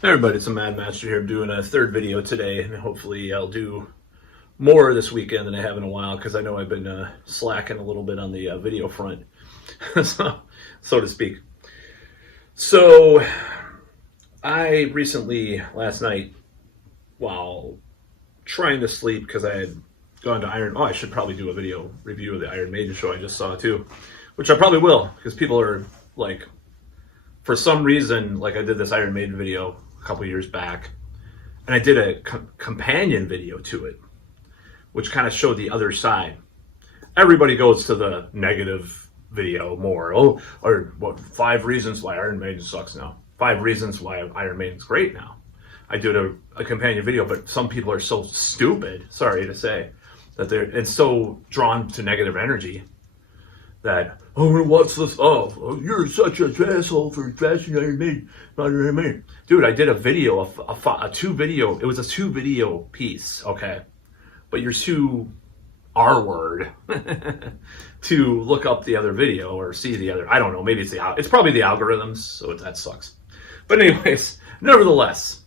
Hey everybody, it's a Mad Master here. I'm doing a third video today, and hopefully I'll do more this weekend than I have in a while, because I know I've been slacking a little bit on the video front, so to speak. So I recently, last night, while trying to sleep, because I had gone to I should probably do a video review of the Iron Maiden show I just saw too, which I probably will, because people are like, for some reason, like I did this Iron Maiden video a couple years back, and I did a companion video to it, which kind of showed the other side. Everybody goes to the negative video more. Oh, or what? 5 reasons why Iron Maiden sucks now. 5 reasons why Iron Maiden's great now. I did a companion video, but some people are so stupid, sorry to say, that they're so drawn to negative energy that, oh, what's this? Oh, you're such an asshole for trashing Iron Maiden, not Iron Maiden. Dude, I did a video, a 2 video, it was a 2 video piece, okay? But you're too R-word to look up the other video or see the other, I don't know, maybe it's probably the algorithms, so that sucks. But anyways, nevertheless,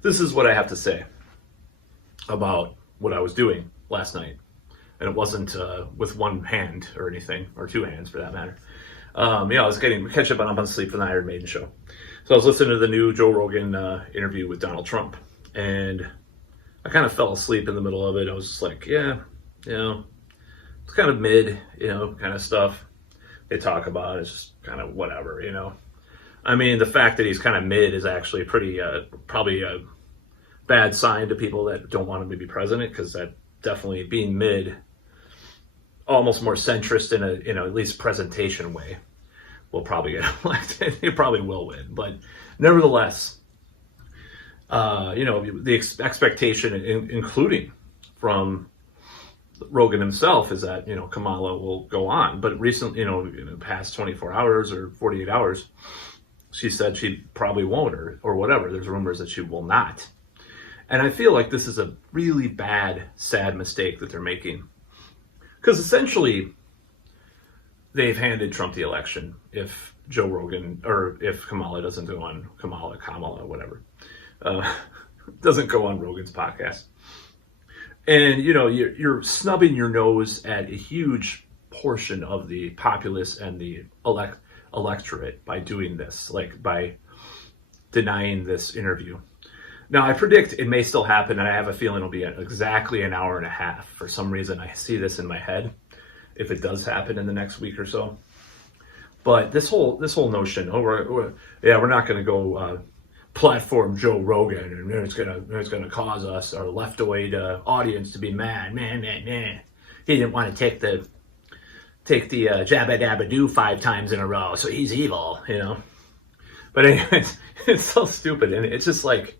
this is what I have to say about what I was doing last night. And it wasn't with one hand or anything, or 2 hands for that matter. I was catching up on sleep from the Iron Maiden show. So I was listening to the new Joe Rogan interview with Donald Trump, and I kind of fell asleep in the middle of it. I was just like, yeah, it's kind of mid, kind of stuff they talk about. It's just kind of whatever, I mean, the fact that he's kind of mid is actually pretty, probably a bad sign to people that don't want him to be president, because that definitely being mid, almost more centrist in a at least presentation way, will probably get elected. He probably will win, but nevertheless, the expectation, including from Rogan himself, is that Kamala will go on. But recently, in the past 24 hours or 48 hours, she said she probably won't, or whatever. There's rumors that she will not. And I feel like this is a really bad, sad mistake that they're making. Because essentially, they've handed Trump the election if Joe Rogan, or if Kamala doesn't go on, Kamala, whatever, doesn't go on Rogan's podcast. And, you're snubbing your nose at a huge portion of the populace and the electorate by doing this, like by denying this interview. Now, I predict it may still happen, and I have a feeling it'll be exactly an hour and a half. For some reason, I see this in my head, if it does happen in the next week or so. But this whole notion, we're not going to go platform Joe Rogan, and it's gonna cause us, our left-away audience, to be mad. Man. He didn't want to take the jabba dabba do 5 times in a row, so he's evil, But anyways, it's so stupid, and it's just like,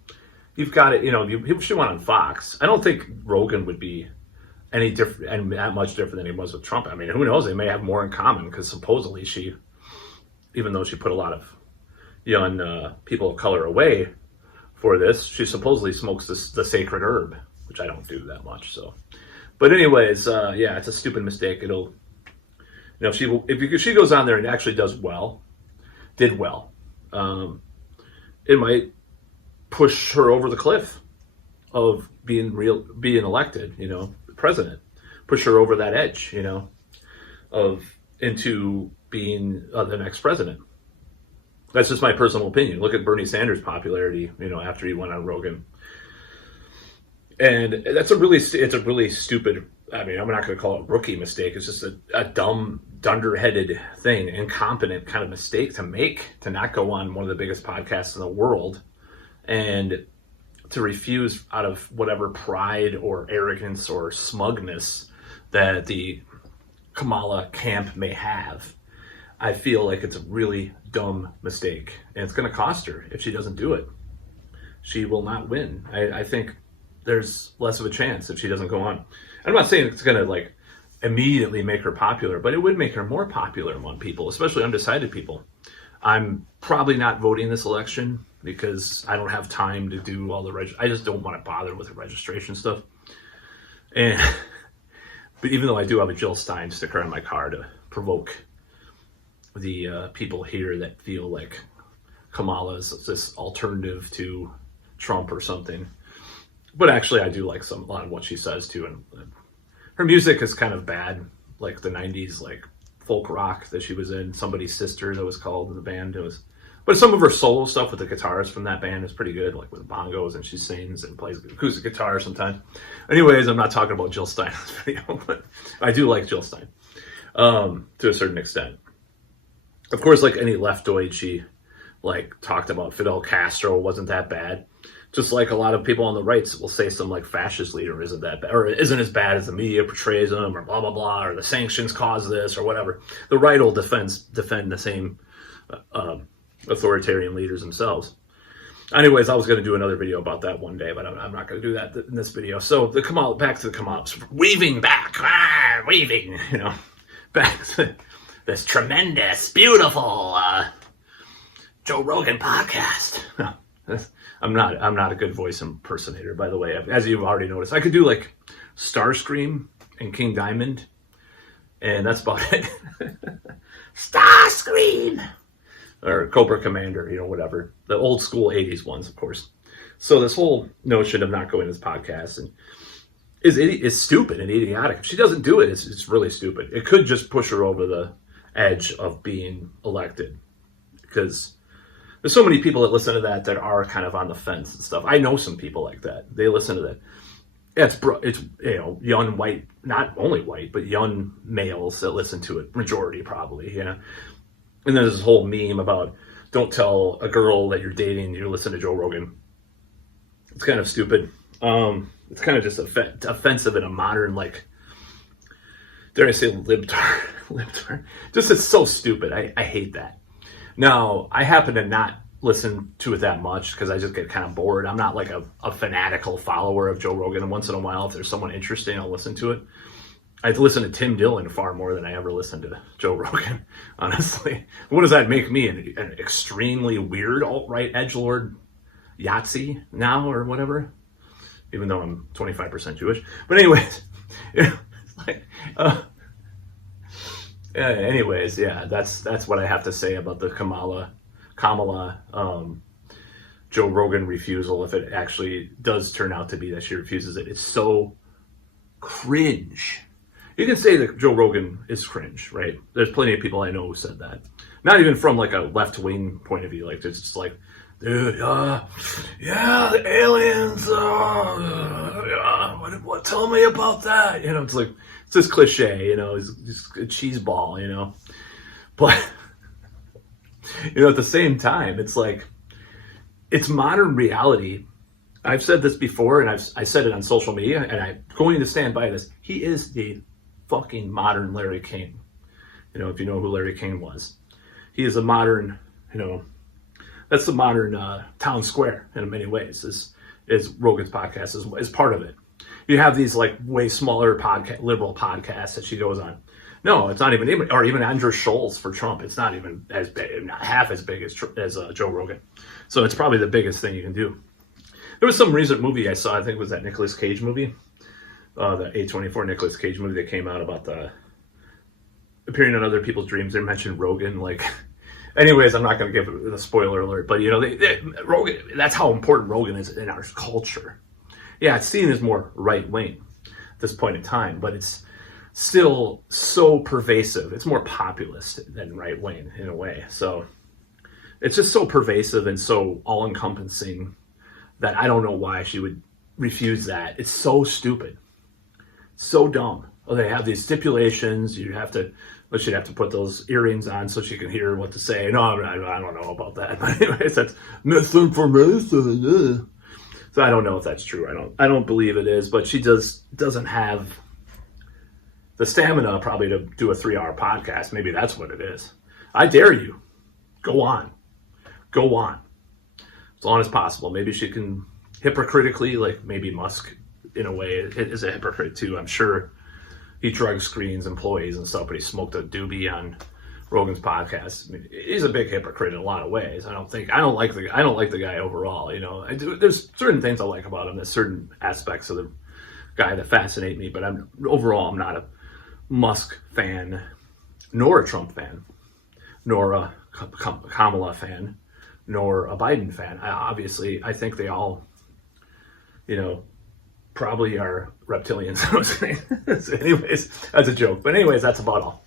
you've got it, people should want on Fox. I don't think Rogan would be any different, and that much different than he was with Trump. I mean, who knows? They may have more in common, because supposedly even though she put a lot of young people of color away for this, she supposedly smokes the sacred herb, which I don't do that much. So, but anyways, it's a stupid mistake. It'll, if she goes on there and actually did well, it might push her over the cliff of being elected, president, push her over that edge, into being the next president. That's just my personal opinion. Look at Bernie Sanders' popularity, after he went on Rogan. And it's a really stupid, I mean, I'm not going to call it a rookie mistake. It's just a dumb, dunderheaded thing, incompetent kind of mistake to make, to not go on one of the biggest podcasts in the world, and to refuse out of whatever pride or arrogance or smugness that the Kamala camp may have. I feel like it's a really dumb mistake, and it's going to cost her if she doesn't do it. She will not win. I think there's less of a chance if she doesn't go on. I'm not saying it's going to immediately make her popular, but it would make her more popular among people, especially undecided people. I'm probably not voting this election because I don't have time to do all I just don't want to bother with the registration stuff. But even though I do have a Jill Stein sticker on my car to provoke the people here that feel like Kamala is this alternative to Trump or something. But actually, I do like a lot of what she says too, and her music is kind of bad, like the '90s, like folk rock that she was in. Somebody's Sister, that was called in the band. But some of her solo stuff with the guitarist from that band is pretty good, like with bongos, and she sings and plays acoustic guitar sometimes. Anyways, I'm not talking about Jill Stein in this video, but I do like Jill Stein to a certain extent. Of course, like any leftoid, she like talked about Fidel Castro wasn't that bad. Just like a lot of people on the right will say some like fascist leader isn't that bad, or isn't as bad as the media portrays them, or blah, blah, blah, or the sanctions caused this, or whatever. The right will defend the same authoritarian leaders themselves. Anyways, I was going to do another video about that one day, but I'm not going to do that in this video. So back to the Kamala, weaving back, weaving, back to this tremendous, beautiful Joe Rogan podcast. I'm not a good voice impersonator, by the way. As you've already noticed, I could do like Starscream and King Diamond, and that's about it. Starscream or Cobra Commander, whatever. The old school 80s ones, of course. So this whole notion of not going to this podcast and is stupid and idiotic. If she doesn't do it, it's really stupid. It could just push her over the edge of being elected, because there's so many people that listen to that are kind of on the fence and stuff. I know some people like that. They listen to that. It's young white, not only white, but young males that listen to it. Majority probably, And there's this whole meme about don't tell a girl that you're dating you listen to Joe Rogan. It's kind of stupid. It's kind of just offensive in a modern, like, dare I say libtard. Just, it's so stupid. I hate that. Now, I happen to not listen to it that much because I just get kind of bored. I'm not like a fanatical follower of Joe Rogan. And once in a while, if there's someone interesting, I'll listen to it. I listen to Tim Dillon far more than I ever listen to Joe Rogan, honestly. What does that make me? An extremely weird alt-right edgelord Yahtzee now or whatever? Even though I'm 25% Jewish. But anyways, it's like... anyways, yeah, that's what I have to say about the Kamala Joe Rogan refusal, if it actually does turn out to be that she refuses it. It's so cringe. You can say that Joe Rogan is cringe, right? There's plenty of people I know who said that. Not even from like a left-wing point of view. Like, it's just like, dude, yeah, the aliens, what, tell me about that? It's like, it's this cliche, it's a cheese ball, But, at the same time, it's like, it's modern reality. I've said this before, and I said it on social media, and I'm going to stand by this. He is the fucking modern Larry King. If you know who Larry King was. He is a modern, that's the modern town square in many ways, is Rogan's podcast is part of it. You have these like way smaller liberal podcasts that she goes on. No, it's not even, or even Andrew Schulz for Trump. It's not even as big, not half as big as Joe Rogan. So it's probably the biggest thing you can do. There was some recent movie I saw, I think it was that Nicolas Cage movie, the A24 Nicolas Cage movie that came out about the appearing in other people's dreams. They mentioned Rogan, like, anyways, I'm not going to give a spoiler alert, but Rogan, that's how important Rogan is in our culture. Yeah, it's seen as more right-wing at this point in time, but it's still so pervasive. It's more populist than right-wing in a way. So it's just so pervasive and so all-encompassing that I don't know why she would refuse that. It's so stupid. So dumb. Oh, they have these stipulations. She'd have to put those earrings on so she can hear what to say. No, I don't know about that. But anyways, that's misinformation. So I don't know if that's true. I don't believe it is, but she doesn't have the stamina probably to do a 3-hour podcast. Maybe that's what it is. I dare you. Go on. As long as possible. Maybe she can hypocritically, like maybe Musk in a way is a hypocrite too. I'm sure he drug screens employees and stuff, but he smoked a doobie on Rogan's podcast. I mean, he's a big hypocrite in a lot of ways. I don't like the guy overall. There's certain things I like about him. There's certain aspects of the guy that fascinate me, but overall I'm not a Musk fan, nor a Trump fan, nor a Kamala fan, nor a Biden fan. I think they all, you know, probably are reptilians. Anyways, that's a joke. But anyways, that's about all.